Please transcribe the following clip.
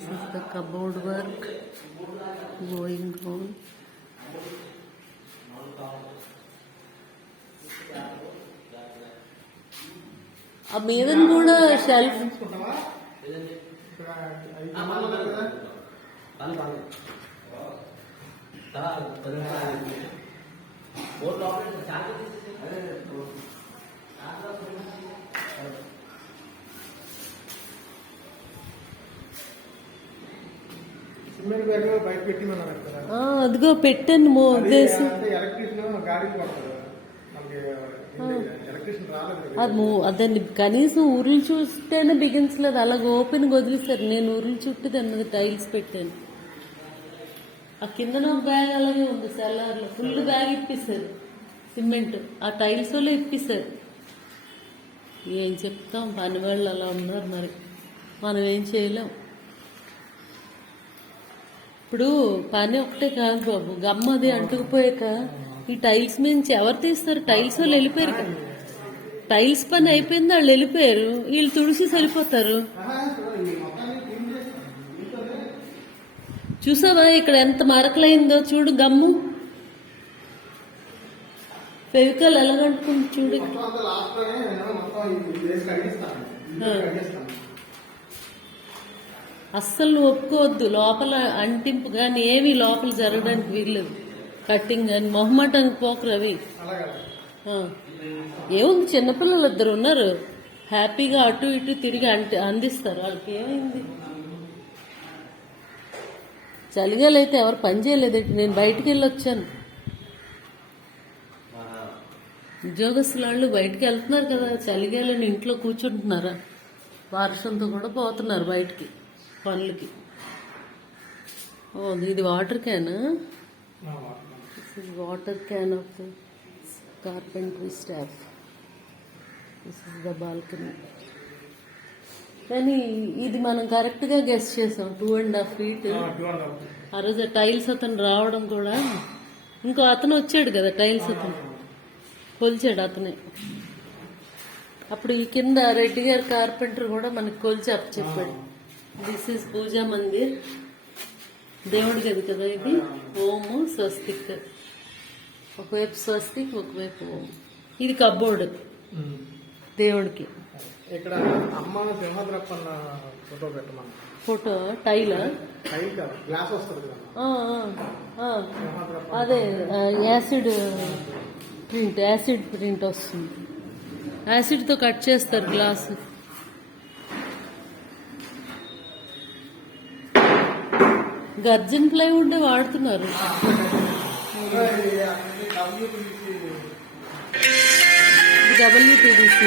This is the cupboard work going on. ఆ మీదని కూడా shelf అదిగో పెట్టాను ఉద్దేశం అదని కనీసం ఊర్లు చూస్తేనే బిగించలేదు, అలాగ ఓపెన్ వదిలిస్తారు. నేను ఊర్లు చుట్టూ దాని మీద టైల్స్ పెట్టాను. ఆ కిందన ఒక బ్యాగ్ అలాగే ఉంది సెల్లార్లో, ఫుల్ బ్యాగ్ ఇప్పిస్తారు సిమెంట్. ఆ టైల్స్ వల్ల ఇప్పిస్తారు. ఏం చెప్తాం, పని వాళ్ళు అలా ఉన్నారు, మరి మనం ఏం చేయలేం. ఇప్పుడు పని ఒకటే కాదు బాబు, గమ్మది అంటుకుపోయాక ఈ టైల్స్ నుంచి ఎవరు తీస్తారు? టైల్స్ వాళ్ళు వెళ్ళిపోయారు కదా, టైల్స్ పని అయిపోయింది, వాళ్ళు వెళ్ళిపోయారు, వీళ్ళు తుడిసి సరిపోతారు. చూసావా ఇక్కడ ఎంత మరకలైందో చూడు, గమ్ము ఫెవికాల్ ఎలాగంటుకుంది చూడు. అస్సలు నువ్వు ఒప్పుకోవద్దు లోపల అంటింపు కానీ ఏమి లోపల జరగడానికి వీల్లేదు. కట్టింగ్ కానీ మొహమాటానికి పోకు రవి. ఏముంది, చిన్నపిల్లలు ఇద్దరు ఉన్నారు, హ్యాపీగా అటు ఇటు తిరిగి అందిస్తారు. వాళ్ళకి ఏమైంది? చలిగాలు అయితే ఎవరు పని చేయలేదండి. నేను బయటికి వెళ్ళి వచ్చాను. ఉద్యోగస్తుల వాళ్ళు బయటికి వెళ్తున్నారు కదా, చలిగాలని ఇంట్లో కూర్చుంటున్నారా? వర్షంతో కూడా పోతున్నారు బయటికి పనులకి. ఓ ఇది water can, water can of the carpentry staff. This is the balcony. కానీ ఇది మనం కరెక్ట్గా గెస్ చేసాం, 2.5 feet. ఆ రోజు టైల్స్ అతను రావడం కూడా, ఇంకో అతను వచ్చాడు కదా టైల్స్ అతను, కొలిచాడు అతనే. అప్పుడు ఈ కింద రెడ్డి గారి కార్పెంటర్ కూడా మనకి కొలిచి చెప్పాడు. దిస్ ఈజ్ పూజా మందిర్, దేవుడి గది కదా ఇది. ఓము స్వస్తిక్, ఒకవైపు స్వస్తిక్ ఒకవైపు ఓం. ఇది కబ్బోర్డ్ దేవుడికి. ఇక్కడ అమ్మ సింహాద్రప్పన్న ఫోటో పెట్టమన్న. ఫోటో టైలా? గ్లాస్ వస్తుంది కదా, అదే యాసిడ్ ప్రింట్ వస్తుంది. యాసిడ్తో కట్ చేస్తారు గ్లాసు. గర్జన్ ప్లైవుడ్ వాడుతున్నారు. WPVC